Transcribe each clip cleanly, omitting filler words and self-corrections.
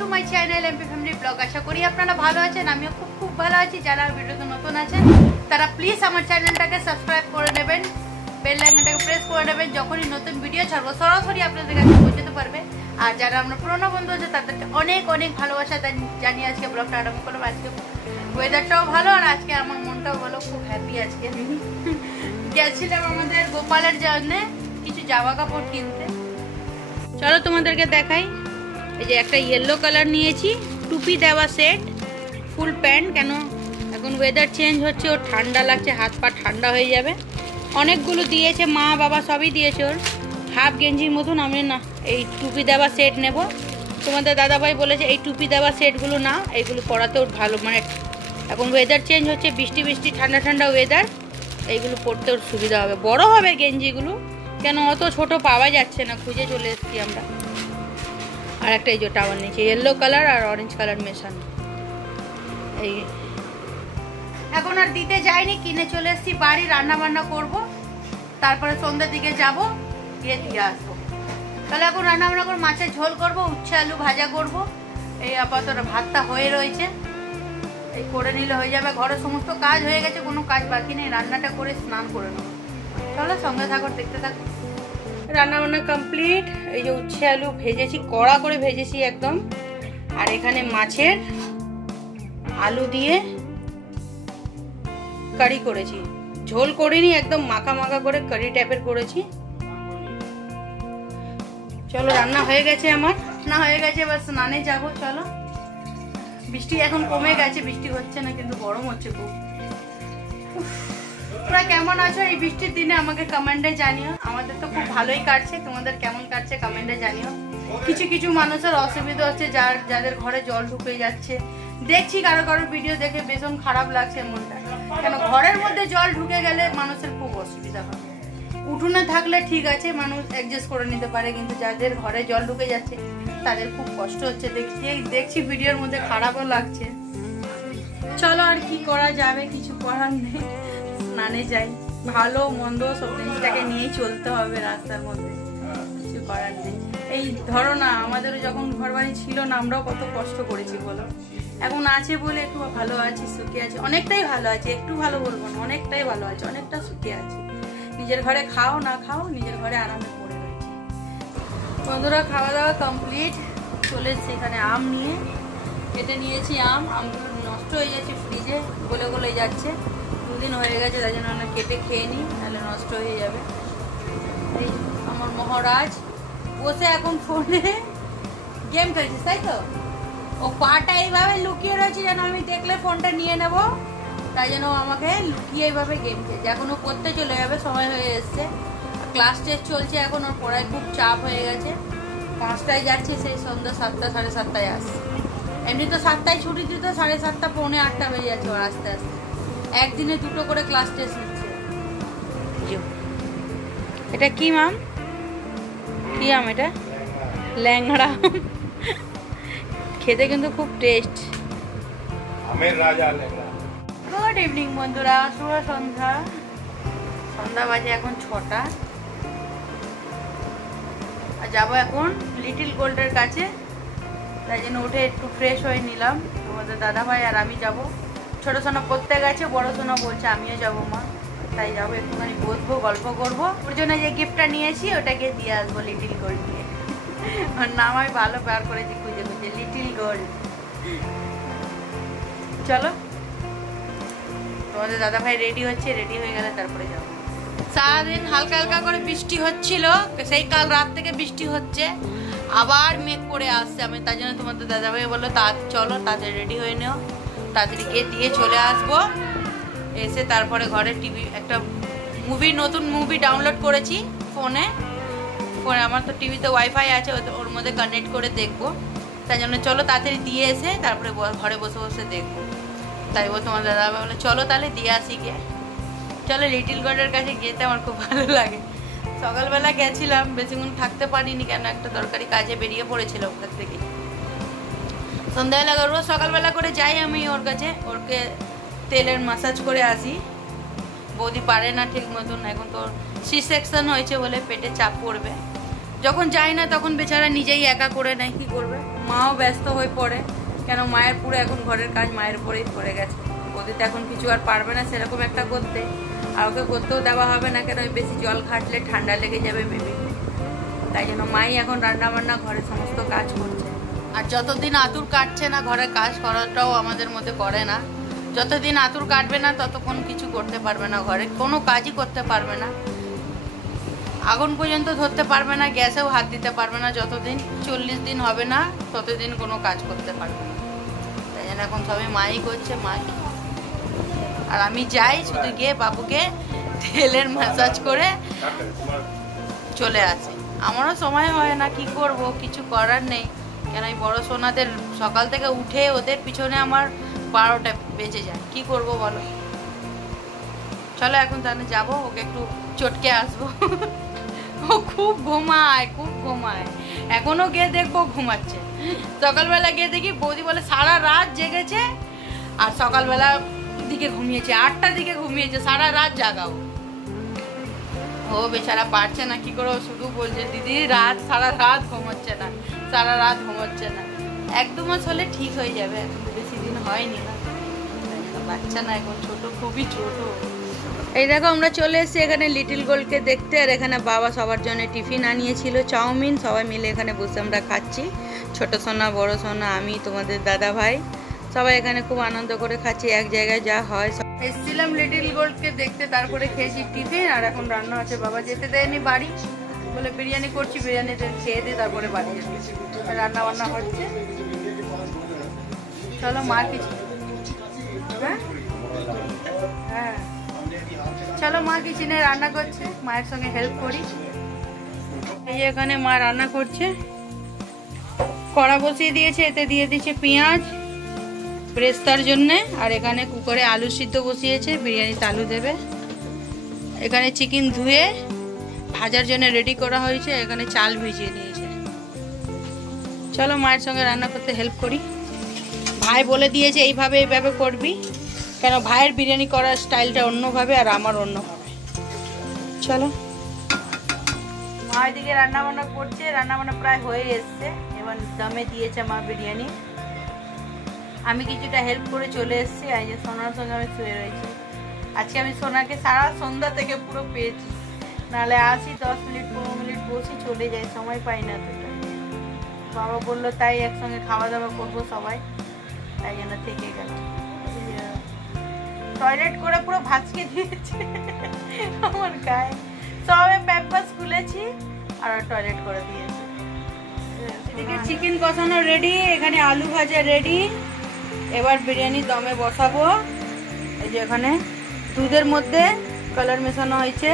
Two my channel MP family blog. আশা করি আপনারা ভালো আছেন, আমিও খুব খুব ভালো আছি। যারা ভিডিওতে নতুন আছেন তারা প্লিজ আমার চ্যানেলটাকে সাবস্ক্রাইব করে নেবেন, বেল আইকনটাকে প্রেস করে নেবেন। যখনই নতুন ভিডিও ছাড়বো সরাসরি আপনাদের কাছে পৌঁছতে পারবে। আর যারা আমরা পুরোনো বন্ধু আছে তাদেরকে অনেক অনেক ভালোবাসা জানিয়ে আজকে ব্লগটা আরম্ভ করলাম। আজকে ওয়েদারটাও ভালো আর আজকে আমার মনটাও ভালো, খুব হ্যাপি আজকে। গেছিলাম আমাদের গোপালের জন্য কিছু জামা কাপড় কিনতে। চলো তোমাদেরকে দেখাই। এই যে একটা ইয়েলো কালার নিয়েছি, টুপি দেওয়া সেট, ফুল প্যান্ট। কেন এখন ওয়েদার চেঞ্জ হচ্ছে, ওর ঠান্ডা লাগছে, হাত পা ঠান্ডা হয়ে যাবে। অনেকগুলো দিয়েছে, মা বাবা সবই দিয়েছে। ওর হাফ গেঞ্জির মতন আমি না এই টুপি দেওয়া সেট নেব। তোমাদের দাদাভাই বলেছে এই টুপি দেওয়া সেটগুলো না, এইগুলো পরাতে ওর ভালো, মানে এখন ওয়েদার চেঞ্জ হচ্ছে, বৃষ্টি বৃষ্টি ঠান্ডা ঠান্ডা ওয়েদার, এইগুলো পরতে ওর সুবিধা হবে। বড় হবে গেঞ্জিগুলো, কেন অত ছোট পাওয়া যাচ্ছে না, খুঁজে চলে এসেছি আমরা। আর একটা এই যে টাওয়ার নিচে ইয়েলো কালার আর অরেঞ্জ কালার মেশানো। এই এখন আর দিতে যাইনি, কিনে চলে এসেছি বাড়ি, রান্না বান্না করব, তারপরে সন্ধ্যের দিকে যাব, গিয়ে দিয়ে আসবো। তাহলে এখন রান্না বান্না করে মাছের ঝোল করব, উচ্ছে আলু ভাজা করব। এই আপাতত ভাতটা হয়ে রয়েছে, এই করে নিলে হয়ে যাবে। ঘরে সমস্ত কাজ হয়ে গেছে, কোনো কাজ বাকি নেই। রান্নাটা করে স্নান করে নেব। চলো সঙ্গে থাকো, দেখতে থাকো। রান্না বান্না কমপ্লিট। এই যে উচ্ছে আলু ভেজেছি, কড়া করে ভেজেছি একদম। আর এখানে মাছের আলু দিয়ে কারি করেছি, ঝোল করিনি, একদম মাখা মাখা করে কারি টাইপের করেছি। চলো রান্না হয়ে গেছে আমার, না হয়ে গেছে, এবার স্নানে যাবো। চলো, বৃষ্টি এখন কমে গেছে, বৃষ্টি হচ্ছে না, কিন্তু গরম হচ্ছে খুব। তোমরা কেমন আছো এই বৃষ্টির দিনে আমাকে কমেন্টে জানিও। আমাদের তো খুব ভালোই কাটছে, তোমাদের কেমন কাটছে কমেন্টে জানিও। কিছু কিছু মানুষের অসুবিধা হচ্ছে, যাদের ঘরে জল ঢুকে যাচ্ছে। দেখছি কারো কারোর ভিডিও দেখে ভীষণ খারাপ লাগছে মনটা, কেন ঘরের মধ্যে জল ঢুকে গেলে মানুষের খুব অসুবিধা হয়। উঠোনে থাকলে ঠিক আছে, মানুষ অ্যাডজাস্ট করে নিতে পারে, কিন্তু যাদের ঘরে জল ঢুকে যাচ্ছে তাদের খুব কষ্ট হচ্ছে। দেখছি ভিডিওর মধ্যে খারাপও লাগছে। চলো আর কি করা যাবে, কিছু করার নেই, স্নানে যাই। ভালো মন্দ সব জিনিসটাকে নিয়েই চলতে হবে রাস্তার মধ্যে, কিছু করার নেই। এই ধরো না, আমাদেরও যখন ঘর বাড়ি ছিল না, আমরাও কত কষ্ট করেছি বলো। এখন আছে বলে একটু ভালো আছি, সুখে আছি, অনেকটাই ভালো আছে, একটু ভালো বলবো না, অনেকটাই ভালো আছে, অনেকটা সুখে আছি। নিজের ঘরে খাও না খাও, নিজের ঘরে আরামে পড়ে রয়েছে। বন্ধুরা খাওয়া দাওয়া কমপ্লিট, চলে এসেছি এখানে আম নিয়ে। কেটে নিয়েছি আমগুলো নষ্ট হয়ে যাচ্ছে, ফ্রিজে গলে গলে যাচ্ছে, দুদিন হয়ে গেছে, তাই জন্য আমরা কেটে খেয়ে নিই, তাহলে নষ্ট হয়ে যাবে। এই আমার মহারাজ বসে এখন ফোনে গেম খেলছিস, তাই তো? ও পাটা এইভাবে লুকিয়ে রয়েছে যেন আমি দেখলে ফোনটা নিয়ে নেব, তাই জন্য আমাকে লুকিয়ে এইভাবে গেম খেলছে। এখন ও পড়তে চলে যাবে, সময় হয়ে এসছে, ক্লাস টেস্ট চলছে এখন, ওর পড়ায় খুব চাপ হয়ে গেছে। 5টায় যাচ্ছে, সেই সন্ধ্যা 7টা 7:30 আসছে। এমনি তো 7টায় ছুটি দিত, 7:30 পৌনে 8টা বেজে যাচ্ছে ওর আস্তে আস্তে। একদিনে 2টো করে ক্লাস টেস্ট নিচ্ছে। এটা কি মাম, কি আম এটা? ল্যাংড়া। খেতে কিন্তু খুব টেস্ট। আমের রাজা ল্যাংড়া। গুড ইভিনিং বন্ধুরা, শুভ সন্ধ্যা। সন্ধ্যা বাজে এখন 6টা। আর যাবো এখন লিটিল গোল্ডের কাছে, তাই জন্য উঠে একটু ফ্রেশ হয়ে নিলাম। তোমাদের দাদা ভাই আর আমি যাব। ছোট সোনা পড়তে গেছে, বড় সোনা বলছে আমিও যাবো মা, তাই যাবো, একটুখানি বসবো, গল্প করবো। ওর জন্য যে গিফটটা নিয়েছি ওটাকে দিয়ে আসবো, লিটিল গোল্ড দিয়ে। ওর নাম আমি ভালো বার করেছি খুঁজে খুঁজে, লিটিল গোল্ড। চলো, তোমাদের দাদা ভাই রেডি হচ্ছে, রেডি হয়ে গেলে তারপরে যাবো। সারাদিন হালকা হালকা করে বৃষ্টি হচ্ছিল, সেই কাল রাত থেকে বৃষ্টি হচ্ছে, আবার মেঘ করে আসছে। আমি তার জন্য তোমাদের দাদা ভাই বললো চলো তাড়াতাড়ি রেডি হয়ে নেও, তাড়াতাড়ি গিয়ে দিয়ে চলে আসবো। এসে তারপরে ঘরে টিভি, একটা নতুন মুভি ডাউনলোড করেছি ফোনে। আমার তো টিভিতে ওয়াইফাই আছে, ওর মধ্যে কানেক্ট করে দেখবো, তাই জন্য চলো তাড়াতাড়ি দিয়ে এসে তারপরে ঘরে বসে বসে দেখবো। তাই তোমার দাদা বলে চলো তাহলে দিয়ে আসি গিয়ে। চলো লিটিল গোল্ডের কাছে যেতে আমার খুব ভালো লাগে। সকালবেলা গেছিলাম, বেশিক্ষণ থাকতে পারিনি, কেন একটা দরকারি কাজে বেরিয়ে পড়েছিল ওখান থেকে। সন্ধ্যাবেলা রোজ সকালবেলা করে যাই আমি ওর কাছে, ওরকে তেলের মাসাজ করে আসি। বৌদি পারে না ঠিক মতন, এখন তোর সি সেকশন হয়েছে বলে পেটে চাপ পড়বে। যখন যাই না তখন বেচারা নিজেই একা করে নেয়, কি করবে, মাও ব্যস্ত হয়ে পড়ে, কেন মায়ের পুরো এখন ঘরের কাজ মায়ের উপরেই পড়ে গেছে। ওদের তো এখন কিছু আর পারবে না সেরকম একটা করতে, আর ওকে করতেও দেওয়া হবে না, কেন বেশি জল ঘাটলে ঠান্ডা লেগে যাবে বেবি। তাই জন্য মাই এখন রান্না বান্না ঘরের সমস্ত কাজ করছে। আর যতদিন আতুর কাটছে না ঘরের কাজ করাটাও আমাদের মধ্যে করে না। যতদিন আতুর কাটবে না ততক্ষণ কিছু করতে পারবে না, ঘরে কোনো কাজই করতে পারবে না, আগুন পর্যন্ত ধরতে পারবে না, গ্যাসেও হাত দিতে পারবে না। যতদিন 40 দিন হবে না ততদিন কোনো কাজ করতে পারবে না। তাই জন্য এখন সবাই মাই করছে, মাই। আর আমি যাই শুধু গিয়ে বাবুকে তেলের ম্যাসাজ করে চলে আসি। আমারও সময় হয় না, কি করব, কিছু করার নেই। কেন এই বড় সোনাদের সকাল থেকে উঠে ওদের পিছনে আমার 12টা বেজে যায়, কি করব বলো। চলো এখন তাহলে যাবো, ওকে একটু চটকে আসবো। ও খুব ঘুমায়, খুব ঘুমায়, এখনো গিয়ে দেখবো ঘুমাচ্ছে। সকালবেলা গিয়ে দেখি বৌদি বলে সারা রাত জেগেছে, আর সকালবেলা দিকে ঘুমিয়েছে, 8টার দিকে ঘুমিয়েছে, সারা রাত জাগাও। ও বেচারা পারছে না, কি করে, শুধু বলছে দিদি রাত সারা রাত ঘুমোচ্ছে না, সারা রাত ঘুমোচ্ছে না। 1-2 মাস হলে ঠিক হয়ে যাবে, এখন বেশি দিন হয়নি না, বাচ্চা না এখন ছোট, খুবই ছোট। এই দেখো আমরা চলে এসেছি এখানে লিটল গোল্ডকে দেখতে, আর এখানে বাবা সবার জন্য টিফিন আনিয়েছিল, চাউমিন। সবাই মিলে এখানে বসে আমরা খাচ্ছি, ছোট সোনা, বড় সোনা, আমি, তোমাদের দাদা ভাই, সবাই এখানে খুব আনন্দ করে খাচ্ছি। এক জায়গায় যা হয়, এসেছিলাম লিটল গোল্ডকে দেখতে, তারপরে খেয়েছি টিফিন, আর এখন রান্না হচ্ছে। বাবা যেতে দেয়নি বাড়ি, বলে বিরিয়ানি করছি, বিরিয়ানি খেয়ে দিই তারপরে বাড়ি যেতে। রান্না বান্না হচ্ছে, চলো মা কিছু, হ্যাঁ চলো মা কিচেনে রান্না করছে, মায়ের সঙ্গে হেল্প করি। এই যে এখানে মা রান্না করছে, কড়া বসিয়ে দিয়েছে, এতে দিয়ে দিয়েছে পেঁয়াজ ব্রেস্তার জন্যে, আর এখানে কুকারে আলু সিদ্ধ বসিয়েছে, বিরিয়ানিতে আলু দেবে। এখানে চিকেন ধুয়ে ভাজার জন্য রেডি করা হয়েছে, এখানে চাল ভিজিয়ে নিয়েছে। চলো মায়ের সঙ্গে রান্না করতে হেল্প করি। ভাই বলে দিয়েছে এইভাবে এইভাবে করবি, কেন ভাইয়ের বিরিয়ানি করার স্টাইলটা অন্যভাবে আর আমার অন্যভাবে। চলো মা এদিকে রান্না বান্না করছে, রান্না বান্না প্রায় হয়ে এসছে, এবার দমে দিয়েছে মা বিরিয়ানি। আমি কিছুটা হেল্প করে চলে এসেছি, এই যে সোনার সঙ্গে আমি শুয়ে রয়েছি। আজকে আমি সোনাকে সারা সন্ধ্যা থেকে পুরো পেয়েছি, নাহলে আসি 10 মিনিট 15 মিনিট বসি চলে যাই, সময় পাই না এতটা। বাবা বললো তাই একসঙ্গে খাওয়া দাওয়া করবো সবাই, তাই জন্য থেকে গেলাম। টয়লেট করে পুরো ভাঁজকে দিয়েছে আমার গায়ে, সবে প্যাম্পাস খুলেছি আর টয়লেট করে দিয়েছে। এদিকে চিকেন কষানো রেডি, এখানে আলু ভাজা রেডি, এবার বিরিয়ানি দমে বসাবো। এই যে এখানে দুধের মধ্যে কালার মেশানো হয়েছে,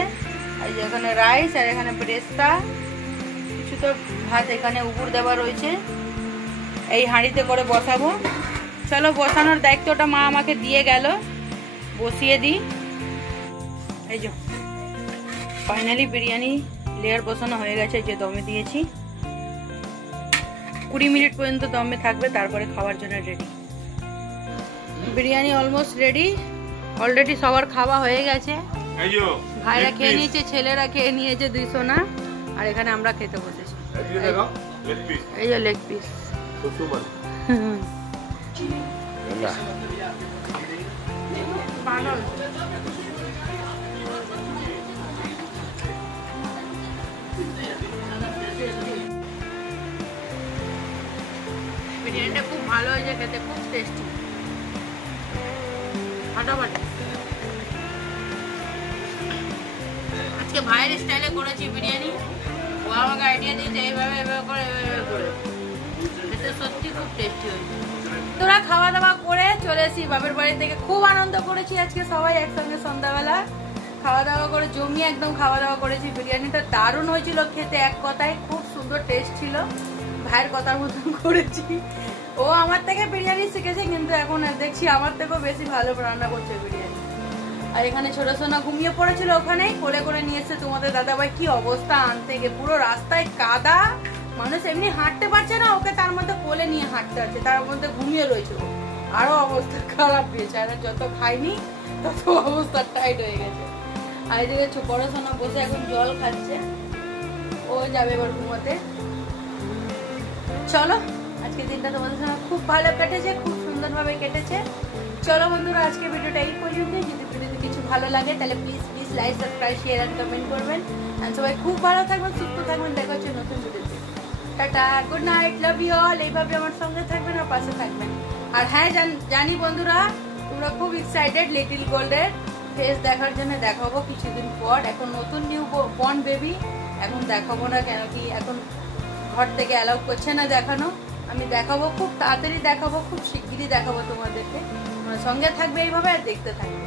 এই যে এখানে রাইস, আর এখানে ব্রেস্তা, কিছু তো ভাত এখানে উপর দেওয়া রয়েছে। এই হাঁড়িতে করে বসাবো। চলো বসানোর দায়িত্বটা মা আমাকে দিয়ে গেল, বসিয়ে দিই। এই যে ফাইনালি বিরিয়ানি লেয়ার বসানো হয়ে গেছে, যে দমে দিয়েছি। 20 মিনিট পর্যন্ত দমে থাকবে, তারপরে খাওয়ার জন্য ready. Biryani almost ready, already সবার খাওয়া হয়ে গেছে। ভাইরা খেয়ে নিয়েছে, ছেলেরা খেয়ে নিয়েছে 200 না, আর এখানে আমরা খেতে বসেছি। এই যে লেগ পিস, বিরিয়ানিটা খুব ভালো হয়েছে খেতে, খুব টেস্টি, ফাটাফাটি। আজকে ভাইয়ের স্টাইলে করেছি বিরিয়ানি, ও আমাকে আইডিয়া দিয়েছে এইভাবে এইভাবে করে খেতে, সত্যি খুব টেস্টি হয়েছে। তোরা খাওয়া দাওয়া করে চলে এসেছি বাপের বাড়ি থেকে, খুব আনন্দ করেছি আজকে সবাই একসঙ্গে সন্ধ্যাবেলা খাওয়া দাওয়া করে, জমিয়ে একদম খাওয়া দাওয়া করেছি। বিরিয়ানিটা দারুণ হয়েছিল খেতে, এক কথায় খুব সুন্দর টেস্ট ছিল, ভাইয়ের কথার মতন করেছি। ও আমার থেকে বিরিয়ানি শিখেছে, কিন্তু এখন দেখছি আমার থেকেও বেশি ভালো রান্না করছে বিরিয়ানি। আর এখানে ছোট সোনা ঘুমিয়ে পড়েছিল, ওখানেই কোলে করে নিয়ে এসছে তোমাদের দাদাভাই। কি অবস্থা আনতে গিয়ে, পুরো রাস্তায় কাদা, মানুষ এমনি হাঁটতে পারছে না, ওকে তার মধ্যে কোলে নিয়ে হাঁটতে হচ্ছে, তার মধ্যে ঘুমিয়ে রয়েছে। আরো অবস্থা খারাপ পেয়েছে, আর যত খাইনি তত অবস্থা টাইট হয়ে গেছে। আর এদিকে বড় সোনা বসে এখন জল খাচ্ছে, ও যাবে এবার ঘুমাতে। চলো আজকে দিনটা তোমাদের সঙ্গে খুব ভালো কেটেছে, খুব সুন্দরভাবে কেটেছে। চলো বন্ধুরা, আজকে ভিডিওটা এই পর্যন্ত। যদি ভিডিওতে কিছু ভালো লাগে তাহলে please like, subscribe, share and comment করবেন। আর সবাই খুব ভালো থাকবেন, সুস্থ থাকবেন। দেখা হচ্ছে নতুন ভিডিওতে। Tata, good night, love you all. এইভাবে আমার সঙ্গে থাকবেন আর পাশে থাকবেন। আর হ্যাঁ, জানি বন্ধুরা তোমরা খুব এক্সাইটেড লিটিল গোল্ডের ফেস দেখার জন্য। দেখাবো কিছুদিন পর। এখন নতুন নিউ বর্ন বেবি, এখন দেখাবো না, কেন কি এখন ঘর থেকে অ্যালাউ করছে না দেখানো। আমি দেখাবো, খুব তাড়াতাড়ি দেখাবো, খুব শিগগিরই দেখাবো তোমাদেরকে। আমার সঙ্গে থাকবে এইভাবে আর দেখতে থাকবে।